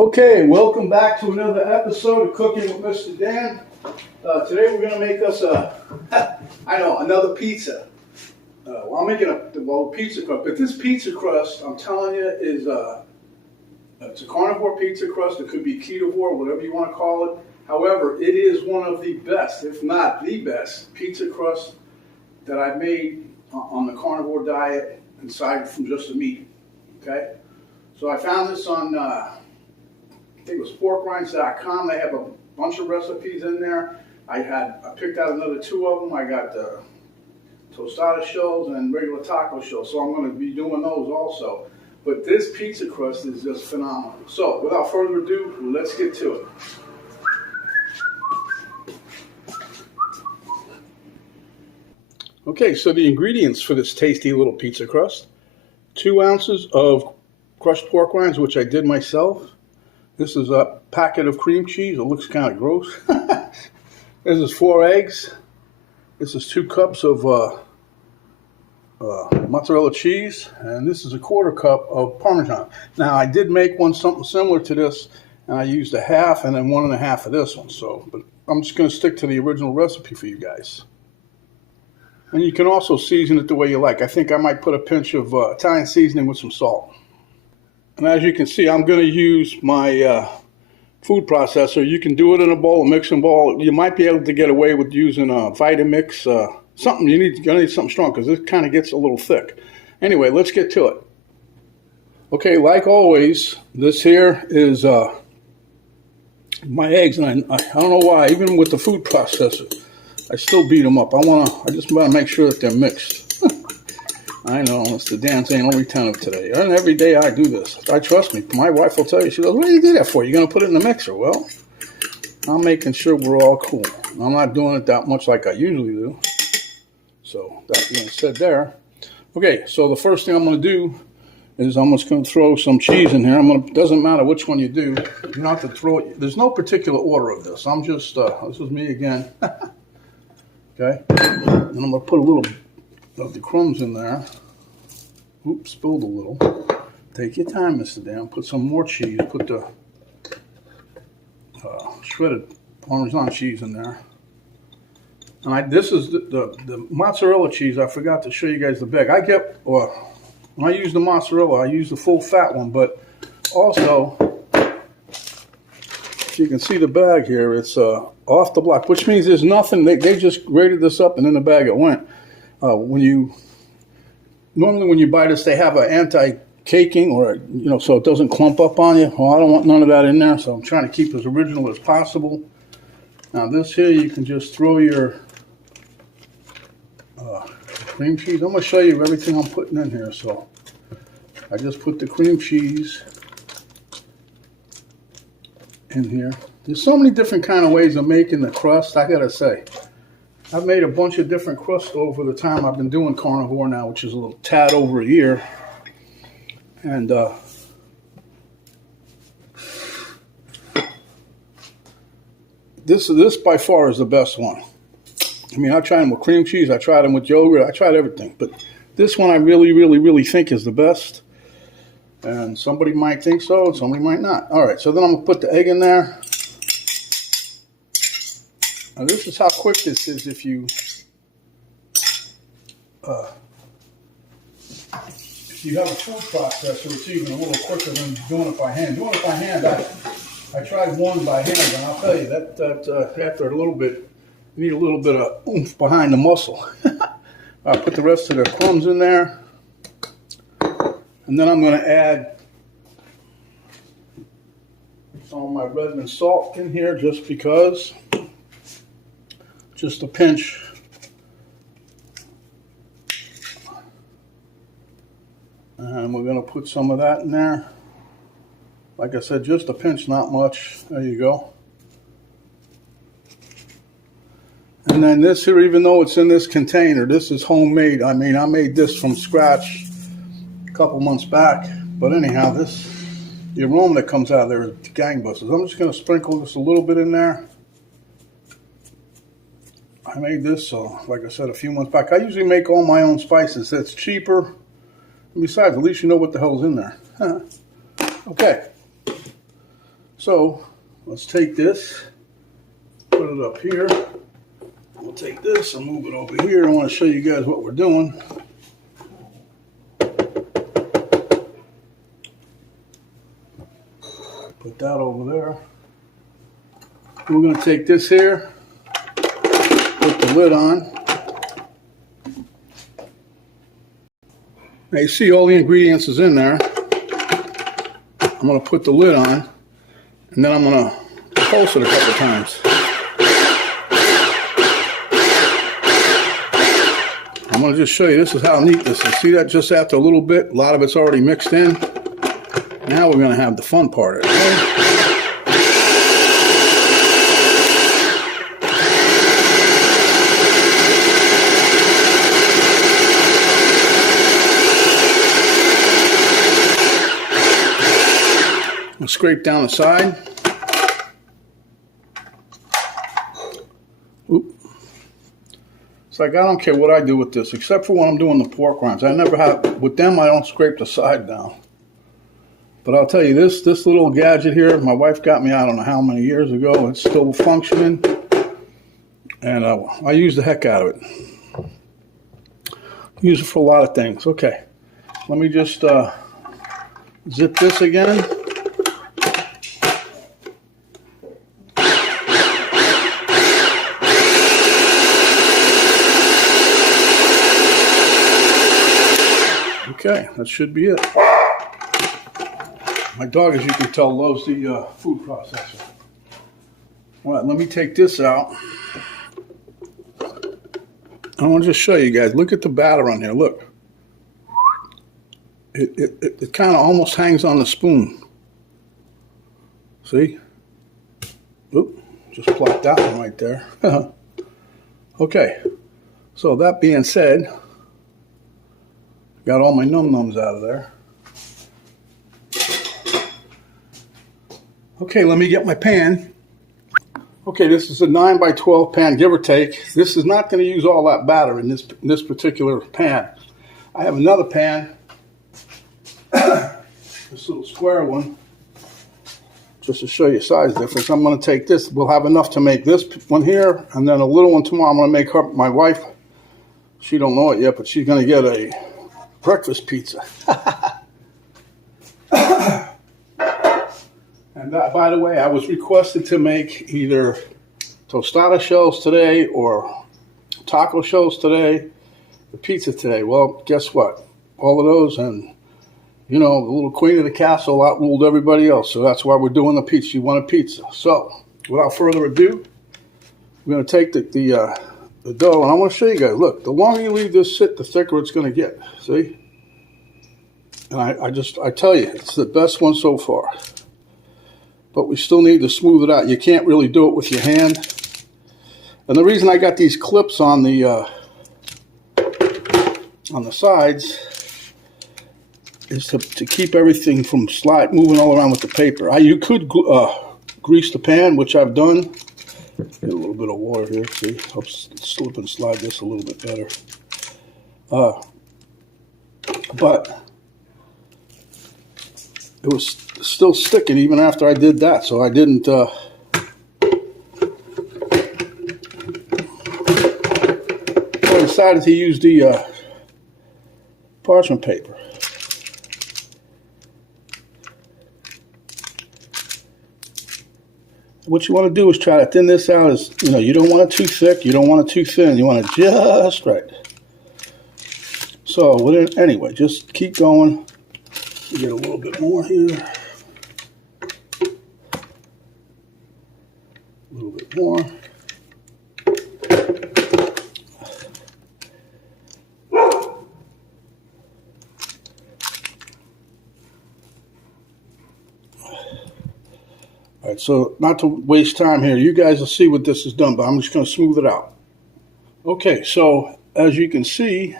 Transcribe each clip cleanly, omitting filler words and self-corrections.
Okay, welcome back to another episode of Cooking with Mr. Dan. Today we're going to make us another pizza. I'm making a pizza crust, but this pizza crust, I'm telling you, is it's a carnivore pizza crust. It could be ketovore, whatever you want to call it. However, it is one of the best, if not the best, pizza crust that I've made on the carnivore diet, aside from just the meat. Okay, so I found this on I think it was porkrinds.com. They have a bunch of recipes in there. I picked out another 2 of them. I got the tostada shells and regular taco shells, so I'm going to be doing those also. But this pizza crust is just phenomenal. So without further ado, let's get to it. Okay, so the ingredients for this tasty little pizza crust: 2 ounces of crushed pork rinds, which I did myself. This is a packet of cream cheese. It looks kind of gross. This is 4 eggs. This is 2 cups of mozzarella cheese, and this is a 1/4 cup of Parmesan. Now, I did make something similar to this, and I used a half and then 1 1/2 of this one. But I'm just going to stick to the original recipe for you guys. And you can also season it the way you like. I think I might put a pinch of Italian seasoning with some salt. And as you can see, I'm going to use my food processor. You can do it in a bowl, a mixing bowl. You might be able to get away with using a Vitamix, something. You're going to need something strong because this kind of gets a little thick. Anyway, let's get to it. Okay, like always, this here is my eggs, and I don't know why, even with the food processor, I still beat them up. I just want to make sure that they're mixed. I know, Mr. Dan's ain't only 10 of today. And every day I do this. Trust me, my wife will tell you, she goes, what do you do that for? You're going to put it in the mixer? Well, I'm making sure we're all cool. I'm not doing it that much like I usually do. So, that being said there. Okay, so the first thing I'm going to do is I'm just going to throw some cheese in here. Doesn't matter which one you do. You don't have to throw it. There's no particular order of this. I'm just, this is me again. Okay, and I'm going to put a little of the crumbs in there. Oops, spilled a little. Take your time, Mr. Dan. Put some more cheese. Put the shredded Parmesan cheese in there. And this is the mozzarella cheese. I forgot to show you guys the bag. When I use the mozzarella, I use the full fat one. But also, if you can see the bag here, it's off the block, which means there's nothing. They just grated this up and in the bag it went. Normally when you buy this, they have an anti-caking, or so it doesn't clump up on you. Well, I don't want none of that in there, so I'm trying to keep as original as possible. Now this here, you can just throw your cream cheese. I'm going to show you everything I'm putting in here. So I just put the cream cheese in here. There's so many different kind of ways of making the crust, I gotta say. I've made a bunch of different crusts over the time I've been doing carnivore now, which is a little tad over a year. And this by far is the best one. I mean, I tried them with cream cheese, I tried them with yogurt, I tried everything. But this one I really, really, really think is the best. And somebody might think so, and somebody might not. All right, so then I'm going to put the egg in there. Now this is how quick this is if you have a food processor. It's even a little quicker than doing it by hand. Doing it by hand, I tried one by hand, and I'll tell you that after a little bit, you need a little bit of oomph behind the muscle. I'll put the rest of the crumbs in there. And then I'm going to add some of my Redmond salt in here just because. Just a pinch. And we're going to put some of that in there. Like I said, just a pinch, not much. There you go. And then this here, even though it's in this container, this is homemade. I mean, I made this from scratch a couple months back. But anyhow, the aroma that comes out of there is gangbusters. I'm just going to sprinkle this a little bit in there. I made this, like I said, a few months back. I usually make all my own spices. That's cheaper. And besides, at least you know what the hell's in there. Okay. So let's take this, put it up here. We'll take this and move it over here. I want to show you guys what we're doing. Put that over there. We're going to take this here, put the lid on. Now you see all the ingredients is in there. I'm going to put the lid on, and then I'm going to pulse it a couple times. I'm going to just show you, this is how neat this is. See that just after a little bit, a lot of it's already mixed in. Now we're going to have the fun part of it. I'll scrape down the side. Oop. It's like I don't care what I do with this, except for when I'm doing the pork rinds. I never have, with them I don't scrape the side down. But I'll tell you, this little gadget here, my wife got me, I don't know how many years ago. It's still functioning, and I use the heck out of it. Use it for a lot of things. Okay, let me just zip this again. Okay, that should be it. My dog, as you can tell, loves the food processor. All right, let me take this out. I want to just show you guys. Look at the batter on here. Look. It kind of almost hangs on the spoon. See? Oop, just plop that one right there. Okay, so that being said, got all my num-nums out of there. Okay, let me get my pan. Okay, this is a 9 by 12 pan, give or take. This is not going to use all that batter in this particular pan. I have another pan, this little square one, just to show you size difference. I'm going to take this. We'll have enough to make this one here, and then a little one tomorrow. I'm going to make her, my wife, she don't know it yet, but she's going to get a breakfast pizza. And that, by the way, I was requested to make either tostada shells today or taco shells today, the pizza today. Well, guess what? All of those, and you know, the little queen of the castle outruled everybody else. So that's why we're doing the pizza. You want a pizza. So without further ado, we're going to take the dough, and I want to show you guys. Look, the longer you leave this sit, the thicker it's going to get. See? And I tell you, it's the best one so far. But we still need to smooth it out. You can't really do it with your hand. And the reason I got these clips on the sides is to keep everything from moving all around with the paper. You could grease the pan, which I've done. Get a little bit of water here. See, I'll slip and slide this a little bit better. But it was still sticking even after I did that, so I didn't I decided to use the parchment paper. What you want to do is try to thin this out. As you know, you don't want it too thick, you don't want it too thin, you want it just right. So anyway, just keep going. You get a little bit more here. A little bit more. All right, so not to waste time here, you guys will see what this is done, but I'm just going to smooth it out. Okay, so as you can see,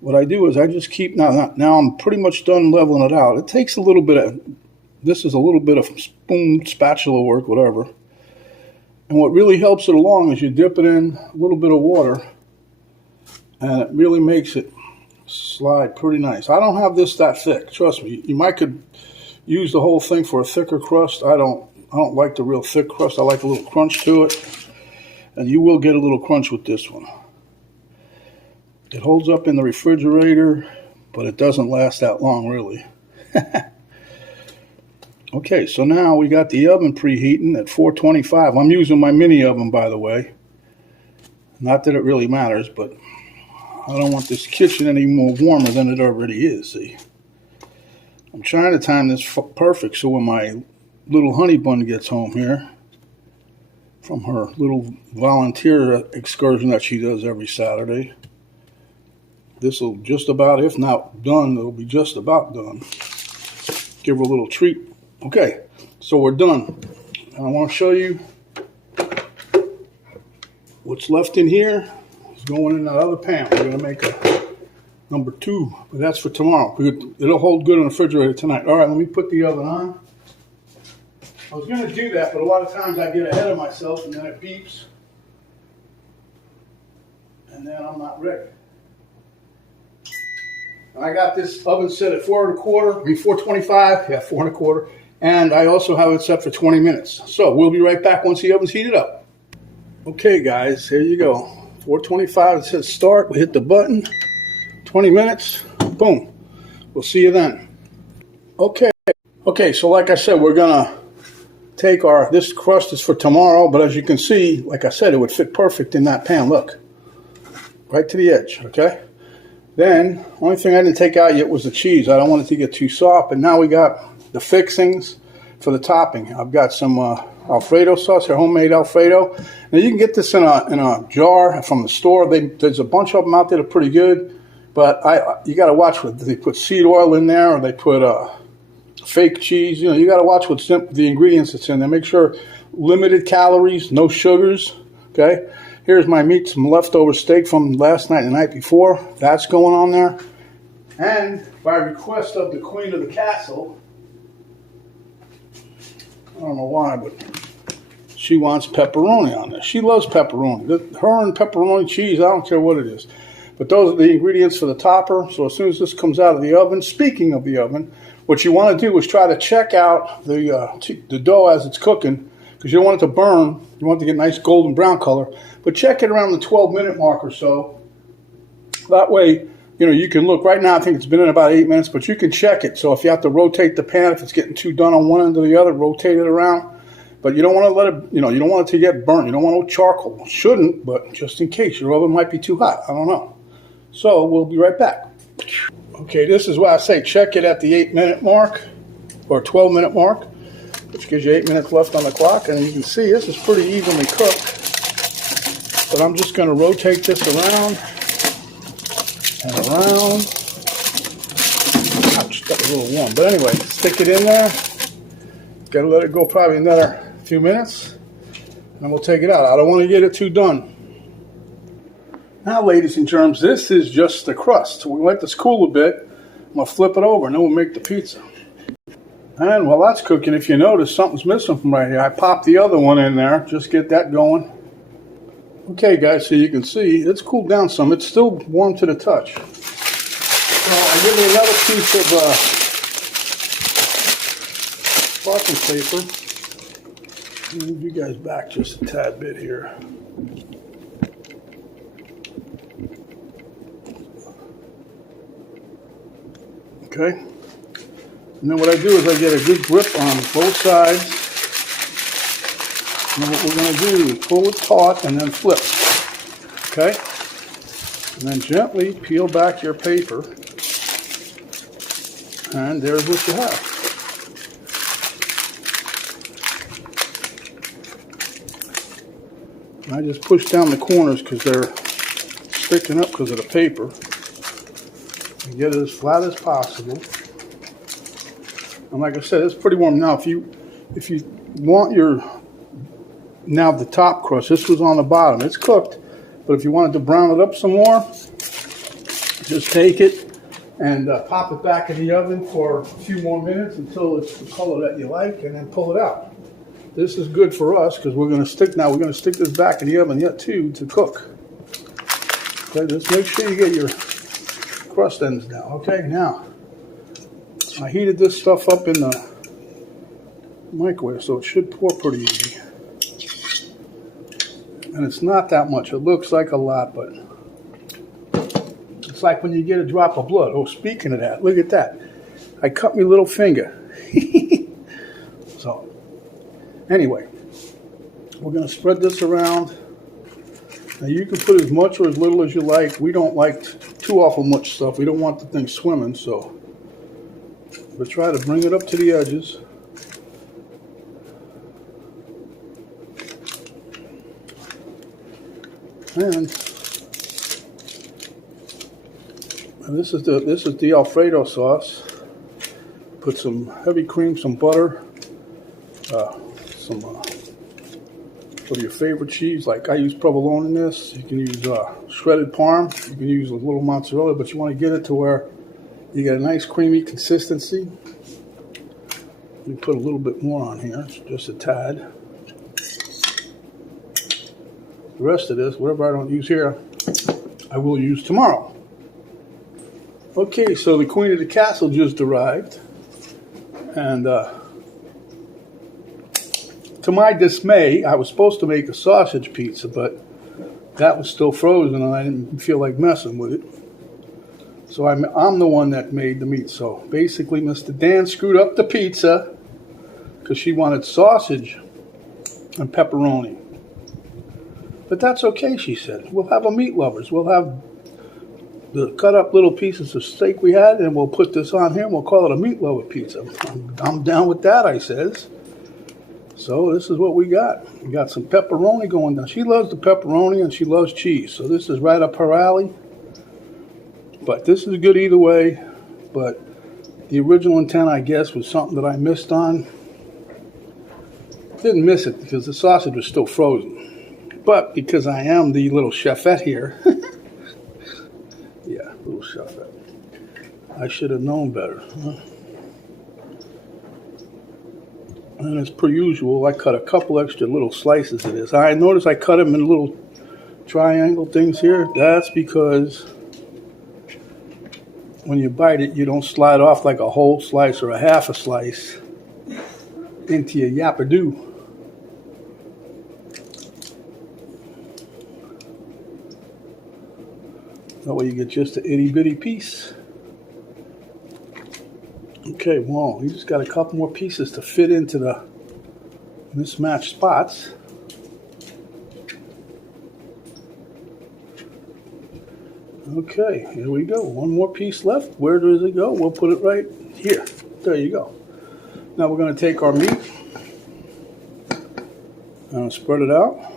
what I do is I just keep, now I'm pretty much done leveling it out. It takes a little bit of, this is a little bit of spoon, spatula work, whatever. And what really helps it along is you dip it in a little bit of water, and it really makes it slide pretty nice. I don't have this that thick, trust me. You use the whole thing for a thicker crust. I don't like the real thick crust. I like a little crunch to it. And you will get a little crunch with this one. It holds up in the refrigerator, but it doesn't last that long, really. Okay, so now we got the oven preheating at 425. I'm using my mini oven, by the way. Not that it really matters, but I don't want this kitchen any more warmer than it already is, see. I'm trying to time this perfect so when my little honey bun gets home here from her little volunteer excursion that she does every Saturday, this will just about, if not done, it'll be just about done. Give her a little treat. Okay, so we're done. And I want to show you what's left in here. Is going in that other pan. We're going to make a number 2, but that's for tomorrow. It'll hold good in the refrigerator tonight. All right, let me put the oven on. I was going to do that, but a lot of times I get ahead of myself and then it beeps. And then I'm not ready. I got this oven set at 425. Yeah, 425. And I also have it set for 20 minutes. So we'll be right back once the oven's heated up. Okay, guys, here you go. 425, it says start. We hit the button. 20 minutes. Boom. We'll see you then. Okay, so like I said, we're going to take this crust is for tomorrow, but as you can see, like I said, it would fit perfect in that pan. Look. Right to the edge, okay? Then, only thing I didn't take out yet was the cheese. I don't want it to get too soft, but now we got the fixings for the topping. I've got some Alfredo sauce, or homemade Alfredo. Now you can get this in a jar from the store. There's a bunch of them out there that are pretty good, but you got to watch what they put seed oil in there, or they put fake cheese. You know, you got to watch what's the ingredients that's in there. Make sure limited calories, no sugars. Okay. Here's my meat, some leftover steak from last night and the night before. That's going on there. And by request of the queen of the castle, I don't know why, but she wants pepperoni on this. She loves pepperoni. Her and pepperoni cheese, I don't care what it is. But those are the ingredients for the topper. So as soon as this comes out of the oven, speaking of the oven, what you want to do is try to check out the dough as it's cooking, because you don't want it to burn. You want it to get a nice golden brown color. But check it around the 12-minute mark or so. That way, you know, you can look. Right now, I think it's been in about 8 minutes, but you can check it. So if you have to rotate the pan, if it's getting too done on one end or the other, rotate it around. But you don't want to let it, you know, you don't want it to get burnt. You don't want no charcoal. Shouldn't, but just in case. Your oven might be too hot. I don't know. So we'll be right back. Okay, this is why I say check it at the 8-minute mark or 12-minute mark, which gives you 8 minutes left on the clock. And you can see this is pretty evenly cooked. But I'm just going to rotate this around and around. Ouch, got a little warm. But anyway, stick it in there. Got to let it go probably another few minutes. And we'll take it out. I don't want to get it too done. Now, ladies and germs, this is just the crust. So we're going to let this cool a bit. I'm going to flip it over and then we'll make the pizza. And while that's cooking, if you notice, something's missing from right here. I popped the other one in there. Just get that going. Okay, guys, so you can see it's cooled down some. It's still warm to the touch. So I give it another piece of parchment paper. Move you guys back just a tad bit here. Okay. And then what I do is I get a good grip on both sides. And what we're going to do is pull it taut and then flip. Okay? And then gently peel back your paper. And there's what you have. And I just push down the corners because they're sticking up because of the paper. And get it as flat as possible. And like I said, it's pretty warm. Now, if you want now the top crust, this was on the bottom. It's cooked, but if you wanted to brown it up some more, just take it and pop it back in the oven for a few more minutes until it's the color that you like, and then pull it out. This is good for us because we're going to stick this back in the oven yet too to cook. Okay, just make sure you get your crust ends down. Okay, now I heated this stuff up in the microwave, so it should pour pretty easy. And it's not that much. It looks like a lot, but it's like when you get a drop of blood. Oh, speaking of that, look at that. I cut my little finger. So, anyway, we're going to spread this around. Now, you can put as much or as little as you like. We don't like too awful much stuff. We don't want the thing swimming, so we'll try to bring it up to the edges. And this is the Alfredo sauce. Put some heavy cream, some butter, some of your favorite cheese. Like I use provolone in this. You can use shredded parm. You can use a little mozzarella, but you want to get it to where you get a nice creamy consistency. You put a little bit more on here, just a tad. The rest of this, whatever I don't use here, I will use tomorrow. Okay, so the Queen of the Castle just arrived. And to my dismay, I was supposed to make a sausage pizza, but that was still frozen and I didn't feel like messing with it. So I'm the one that made the meat. So basically, Mr. Dan screwed up the pizza because she wanted sausage and pepperoni. But that's okay, she said. We'll have a meat lovers. We'll have the cut up little pieces of steak we had, and we'll put this on here, and we'll call it a meat lover pizza. I'm down with that, I says. So this is what we got. We got some pepperoni going down. She loves the pepperoni, and she loves cheese. So this is right up her alley. But this is good either way. But the original intent, I guess, was something that I missed on. Didn't miss it because the sausage was still frozen. But because I am the little chefette here, yeah, little chefette, I should have known better. Huh? And as per usual, I cut a couple extra little slices of this. I notice I cut them in little triangle things here. That's because when you bite it, you don't slide off like a whole slice or a half a slice into your yappadoo. That way you get just an itty bitty piece. Okay, well, you just got a couple more pieces to fit into the mismatched spots. Okay, here we go. One more piece left. Where does it go? We'll put it right here. There you go. Now we're going to take our meat and spread it out.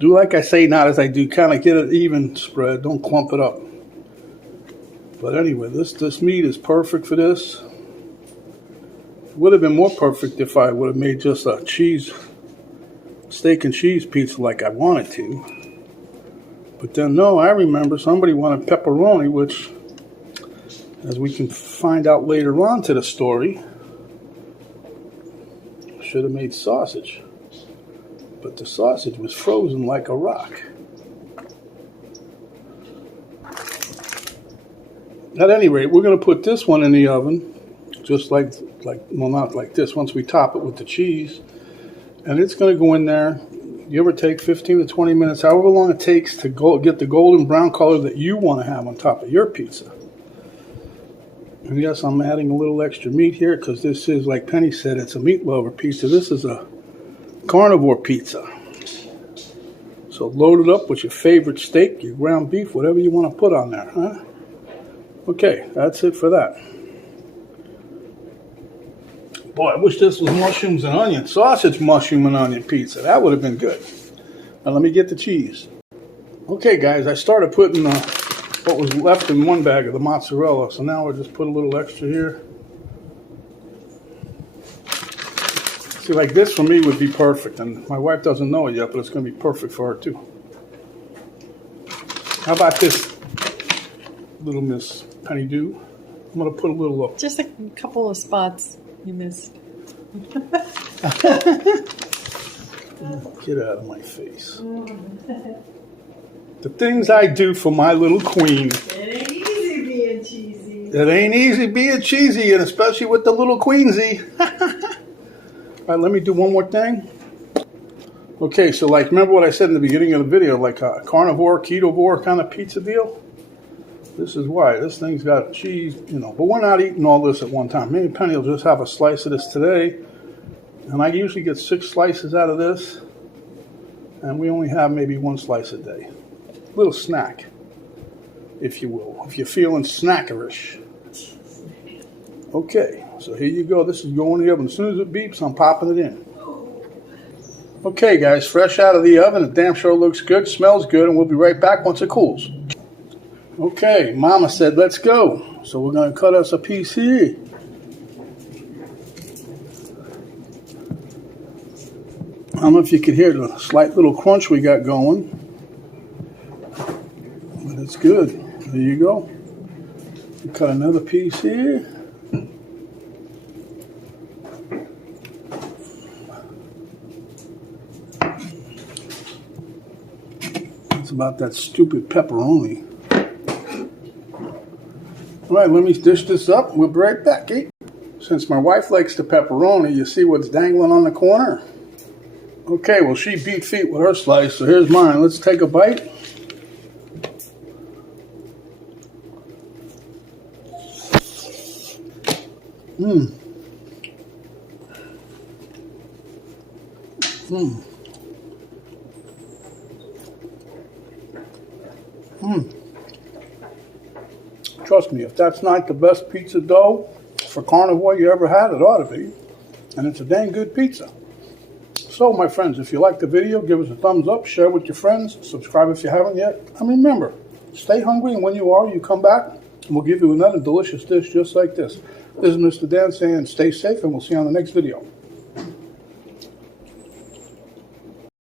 Do like I say, not as I do. Kind of get it even spread. Don't clump it up. But anyway, this meat is perfect for this. It would have been more perfect if I would have made just a steak and cheese pizza like I wanted to. But then, no, I remember somebody wanted pepperoni, which, as we can find out later on to the story, should have made sausage. But the sausage was frozen like a rock. At any rate, we're going to put this one in the oven, just like well, not like this, once we top it with the cheese. And it's going to go in there. Give or take 15 to 20 minutes, however long it takes to get the golden brown color that you want to have on top of your pizza. And yes, I'm adding a little extra meat here because this is, like Penny said, it's a meat lover pizza. This is a carnivore pizza. So load it up with your favorite steak, your ground beef, whatever you want to put on there, huh? Okay, that's it for that. Boy, I wish this was mushrooms and onion, sausage, mushroom, and onion pizza. That would have been good. Now let me get the cheese. Okay, guys, I started putting what was left in one bag of the mozzarella, so now we'll just put a little extra here. See, like this for me would be perfect, and my wife doesn't know it yet, but it's going to be perfect for her too. How about this, little Miss Penny Do? I'm going to put a little up. Just a couple of spots you missed. Get out of my face. The things I do for my little queen. It ain't easy being cheesy. It ain't easy being cheesy, and especially with the little queensy. All right, let me do one more thing. Okay, so like, remember what I said in the beginning of the video, like a carnivore, ketovore kind of pizza deal? This is why. This thing's got cheese, you know, but we're not eating all this at one time. Maybe Penny will just have a slice of this today, and I usually get 6 slices out of this, and we only have maybe 1 slice a day. Little snack, if you will, if you're feeling snackerish. Okay, so here you go. This is going in the oven. As soon as it beeps, I'm popping it in. Okay, guys, fresh out of the oven. It damn sure looks good, smells good, and we'll be right back once it cools. Okay, Mama said let's go. So we're going to cut us a piece here. I don't know if you can hear the slight little crunch we got going. But it's good. There you go. We cut another piece here. It's about that stupid pepperoni. All right, let me dish this up. We'll be right back, eh? Since my wife likes the pepperoni, you see what's dangling on the corner? Okay, well, she beat feet with her slice, so here's mine. Let's take a bite. Mmm. Mmm. Mmm. Trust me, if that's not the best pizza dough for carnivore you ever had, it ought to be. And it's a dang good pizza. So, my friends, if you like the video, give us a thumbs up, share with your friends, subscribe if you haven't yet. And remember, stay hungry, and when you are, you come back, and we'll give you another delicious dish just like this. This is Mr. Dan saying stay safe, and we'll see you on the next video.